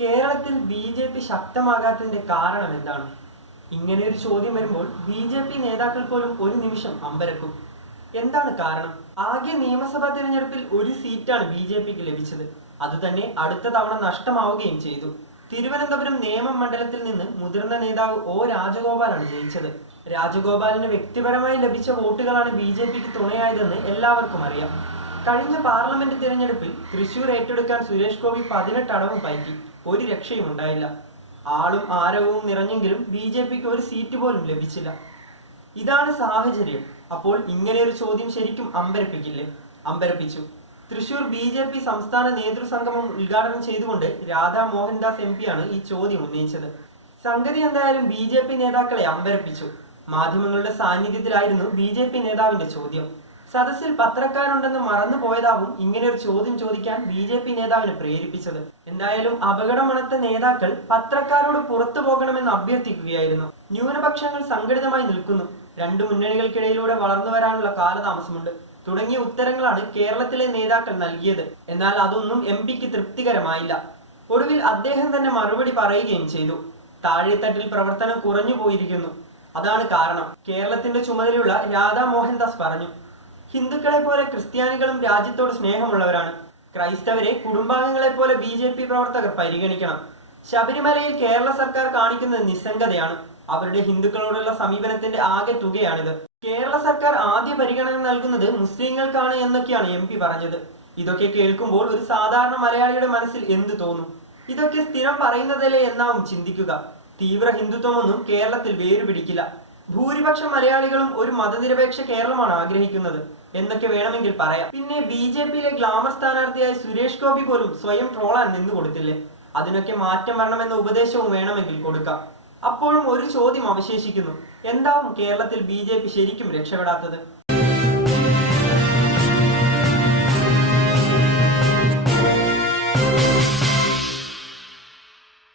കേരളത്തിൽ ബി.ജെ.പി ശക്തമാകാത്തതിന്റെ കാരണം എന്താണ്? ഇങ്ങനെ ഒരു ചോദ്യം വരുമ്പോൾ ബി.ജെ.പി നേതാക്കൾ പോലും ഒരു നിമിഷം അമ്പരക്കും. എന്താണ് കാരണം? ആകെ നിയമസഭാ തിരഞ്ഞെടുപ്പിൽ ഒരു സീറ്റാണ് ബി.ജെ.പിക്ക് ലഭിച്ചത്. അതുതന്നെ അടുത്ത തവണ നഷ്ടമാവുകയും ചെയ്തു. തിരുവനന്തപുരം നേമം മണ്ഡലത്തിൽ നിന്ന് മുതിർന്ന നേതാവ് ഒ രാജഗോപാലാണ് ജയിച്ചത്. രാജഗോപാലിന് വ്യക്തിപരമായി ലഭിച്ച വോട്ടുകളാണ് ബി.ജെ.പിക്ക് തുണയായതെന്ന് എല്ലാവർക്കും അറിയാം. കഴിഞ്ഞ പാർലമെന്റ് തിരഞ്ഞെടുപ്പിൽ തൃശൂർ ഏറ്റെടുക്കാൻ സുരേഷ് ഗോപി 18 അടവും പയറ്റി. ഒരു രക്ഷയും ഉണ്ടായില്ല. ആളും ആരവവും നിറഞ്ഞെങ്കിലും ബി.ജെ.പിക്ക് ഒരു സീറ്റ് പോലും ലഭിച്ചില്ല. ഇതാണ് സാഹചര്യം. അപ്പോൾ ഇങ്ങനെയൊരു ചോദ്യം ശരിക്കും അമ്പരപ്പിക്കില്ലേ? അമ്പരപ്പിച്ചു. തൃശൂർ ബി.ജെ.പി സംസ്ഥാന നേതൃസംഗമം ഉദ്ഘാടനം ചെയ്തുകൊണ്ട് രാധാ മോഹൻദാസ് എം പിയാണ് ഈ ചോദ്യം ഉന്നയിച്ചത്. സംഗതി എന്തായാലും ബി.ജെ.പി നേതാക്കളെ അമ്പരപ്പിച്ചു. മാധ്യമങ്ങളുടെ സാന്നിധ്യത്തിലായിരുന്നു ബി.ജെ.പി നേതാവിന്റെ ചോദ്യം. സദസ്സിൽ പത്രക്കാരുണ്ടെന്ന് മറന്നുപോയതാവും ഇങ്ങനെ ഒരു ചോദ്യം ചോദിക്കാൻ ബി.ജെ.പി നേതാവിനെ പ്രേരിപ്പിച്ചത്. എന്തായാലും അപകടമണത്ത നേതാക്കൾ പത്രക്കാരോട് പുറത്തു പോകണമെന്ന് അഭ്യർത്ഥിക്കുകയായിരുന്നു. ന്യൂനപക്ഷങ്ങൾ സംഘടിതമായി നിൽക്കുന്നു, രണ്ടു മുന്നണികൾക്കിടയിലൂടെ വളർന്നു വരാനുള്ള കാലതാമസമുണ്ട് തുടങ്ങിയ ഉത്തരങ്ങളാണ് കേരളത്തിലെ നേതാക്കൾ നൽകിയത്. എന്നാൽ അതൊന്നും എം പിക്ക് തൃപ്തികരമായില്ല. ഒടുവിൽ അദ്ദേഹം തന്നെ മറുപടി പറയുകയും ചെയ്തു. താഴെത്തട്ടിൽ പ്രവർത്തനം കുറഞ്ഞു പോയിരിക്കുന്നു, അതാണ് കാരണം. കേരളത്തിന്റെ ചുമതലയുള്ള രാധാ മോഹൻദാസ് പറഞ്ഞു. ഹിന്ദുക്കളെ പോലെ ക്രിസ്ത്യാനികളും രാജ്യത്തോട് സ്നേഹമുള്ളവരാണ്. ക്രൈസ്തവരെ കുടുംബാംഗങ്ങളെ പോലെ ബി.ജെ.പി പ്രവർത്തകർ പരിഗണിക്കണം. ശബരിമലയിൽ കേരള സർക്കാർ കാണിക്കുന്നത് നിസ്സംഗതയാണ്. അവരുടെ ഹിന്ദുക്കളോടുള്ള സമീപനത്തിന്റെ ആകെ തുകയാണിത്. കേരള സർക്കാർ ആദ്യ പരിഗണന നൽകുന്നത് മുസ്ലിങ്ങൾക്കാണ് എന്നൊക്കെയാണ് എം പി പറഞ്ഞത്. ഇതൊക്കെ കേൾക്കുമ്പോൾ ഒരു സാധാരണ മലയാളിയുടെ മനസ്സിൽ എന്തു തോന്നും? ഇതൊക്കെ സ്ഥിരം പറയുന്നതല്ലേ എന്നാവും ചിന്തിക്കുക. തീവ്ര ഹിന്ദുത്വമൊന്നും കേരളത്തിൽ വേരുപിടിക്കില്ല. ഭൂരിപക്ഷം മലയാളികളും ഒരു മതനിരപേക്ഷ കേരളമാണ് ആഗ്രഹിക്കുന്നത് എന്നൊക്കെ വേണമെങ്കിൽ പറയാം. പിന്നെ ബി.ജെ.പിയിലെ ഗ്ലാമർ സ്ഥാനാർത്ഥിയായ സുരേഷ് ഗോപി പോലും സ്വയം ട്രോളാൻ നിന്നു കൊടുത്തില്ലേ? അതിനൊക്കെ മാറ്റം വരണമെന്ന ഉപദേശവും വേണമെങ്കിൽ കൊടുക്കാം. അപ്പോഴും ഒരു ചോദ്യം അവശേഷിക്കുന്നു. എന്താവും കേരളത്തിൽ ബി.ജെ.പി ശരിക്കും രക്ഷപ്പെടാത്തത്?